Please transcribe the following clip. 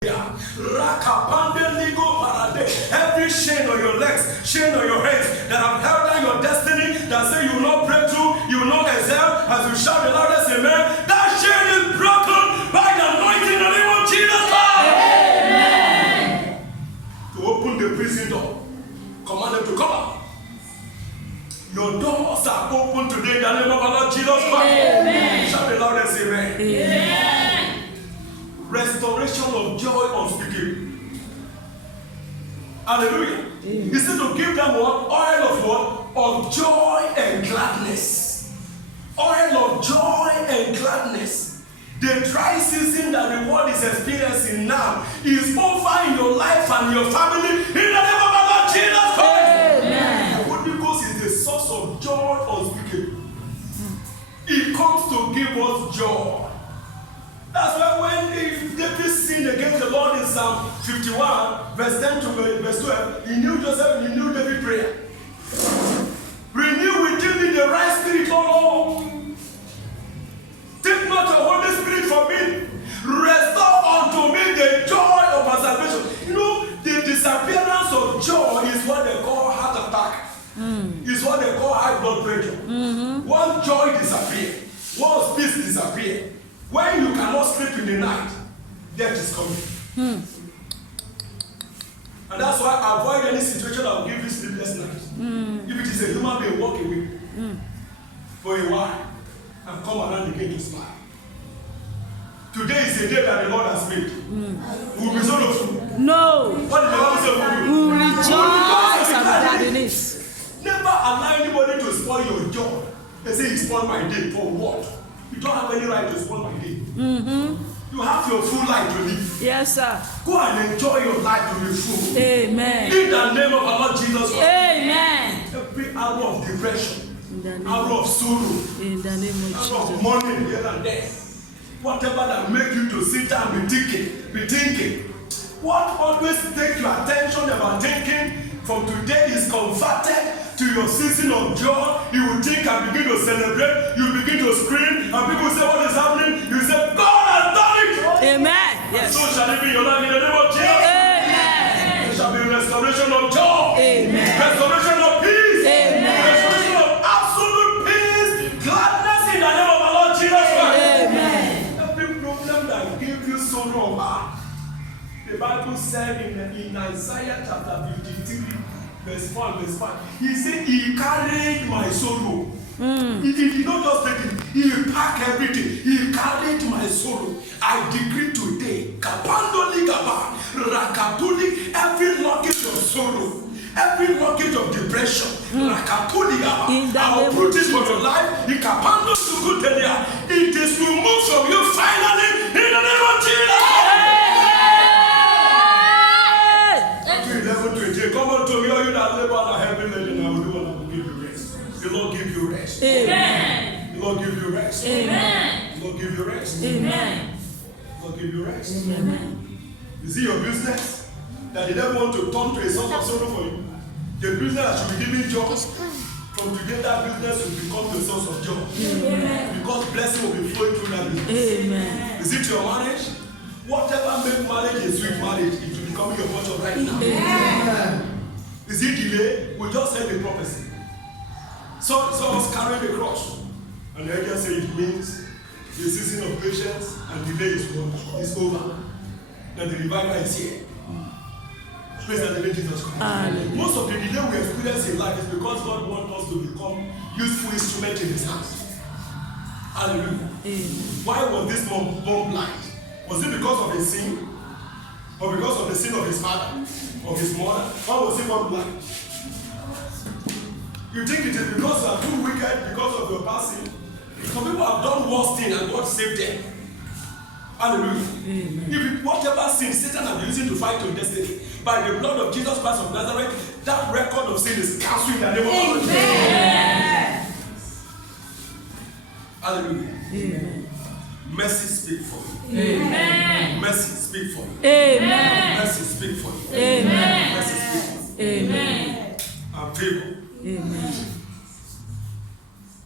Every chain on your legs, chain on your heads that have held down your destiny, that say you will not break through, you will not excel, as you shout the loudest amen, that chain is broken by the anointing in the name of Jesus Christ. Amen. To open the prison door, command them to come out. Your doors are open today in the name of our Lord Jesus Christ. Amen. Shout the loudest amen. Amen. Restoration of joy unspeakable. Hallelujah. He said to give them what? Oil of what? Of joy and gladness. Oil of joy and gladness. The dry season that the world is experiencing now is over in your life and your family in the name of our Lord Jesus Christ. Amen. The Holy Ghost is the source of joy unspeakable. He comes to give us joy. That's why when David sinned against the Lord in Psalm 51, verse 10 to verse 12, he knew Joseph, he knew David's prayer. Renew within me the right spirit, O Lord. Take not your Holy Spirit from me. Restore unto me the joy of my salvation. You know, the disappearance of joy is what they call heart attack. Is what they call high blood pressure. One joy disappears. One peace disappears. When you cannot sleep in the night, death is coming. And that's why avoid any situation that will give you sleepless nights. If it is a human being, walk away for a while and come around again to smile. Today is a day that the Lord has made. We will be sorrowful. No. What did the Bible say? We will rejoice and be glad in it. Never allow anybody to spoil your joy. They say, he spoiled my day. For what? You don't have any right to spoil my day. You have your full life to live. Yes, sir. Go and enjoy your life to be full. Amen. In the name of our Lord Jesus Christ. Amen. Every hour of depression, hour of sorrow, in the name of Jesus, hour of mourning here and there, whatever that make you to sit down and be thinking. What always take your attention about thinking from today is converted to your season of joy. You will think and begin to celebrate. You begin to scream, and people say, what is happening? You say, God has done it. Amen. Yes. So shall it be your life in the name of Jesus. Amen. There shall be restoration of joy. Amen. Restoration of peace. Amen. Restoration of absolute peace, gladness in the name of our Lord Jesus Christ. Amen. Every problem that gives you sorrow of heart, the Bible said in Isaiah chapter 53, verse 4 and verse 5, he said, he carried my sorrow. He did not just take it, he packed everything. He carried my sorrow. I decree today, every luggage of sorrow, every luggage of depression, I'll put it for your life. It is removed from you finally in the name of Jesus. 11:20. Come on to me, all you that labor and are heavy laden, I will do and I will give you rest. The Lord give you rest. Amen. The Lord give you rest. Amen. The Lord give you rest. Amen. The Lord give you rest. Amen. You see your business that the devil want to turn to a source of sorrow for you. The business that should be giving joy. From today, that business will become the source of joy. Amen. Because blessing will be flowing through that business. Amen. Is it your marriage? Whatever make marriage a sweet marriage, it will become your portion right now. Amen. Is it delay? We just said the prophecy. So was carrying the cross. And the angel said it means the season of patience and delay is over. That the revival is here. Praise the living Jesus Christ. Most of the delay we experience in life is because God wants us to become useful instruments in his hands. Hallelujah. Why was this man born blind? Was it because of his sin? Or because of the sin of his father? Of his mother? Why was he born blind? You think it is because you are too wicked because of your past sin? Some people have done worse things and God saved them. Hallelujah. If whatever sin Satan has been using to fight your destiny, by the blood of Jesus Christ of Nazareth, that record of sin is cancelled in the name of God. Hallelujah. Amen. Mercy speak for you. Amen. Mercy speak for you. Amen. Mercy speak for you. Amen. Mercy speak for you. Amen. And favor. Amen.